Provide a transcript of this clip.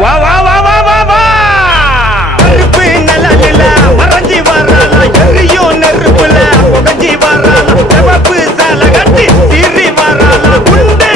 வா வா வா வா வா வா கருப்பு நிழலில மறைஞ்சி வராளா எரியும் நெருப்புல புகஞ்சி வராளா சிவப்பு சேலை கட்டி சீறி வராளா குண்டு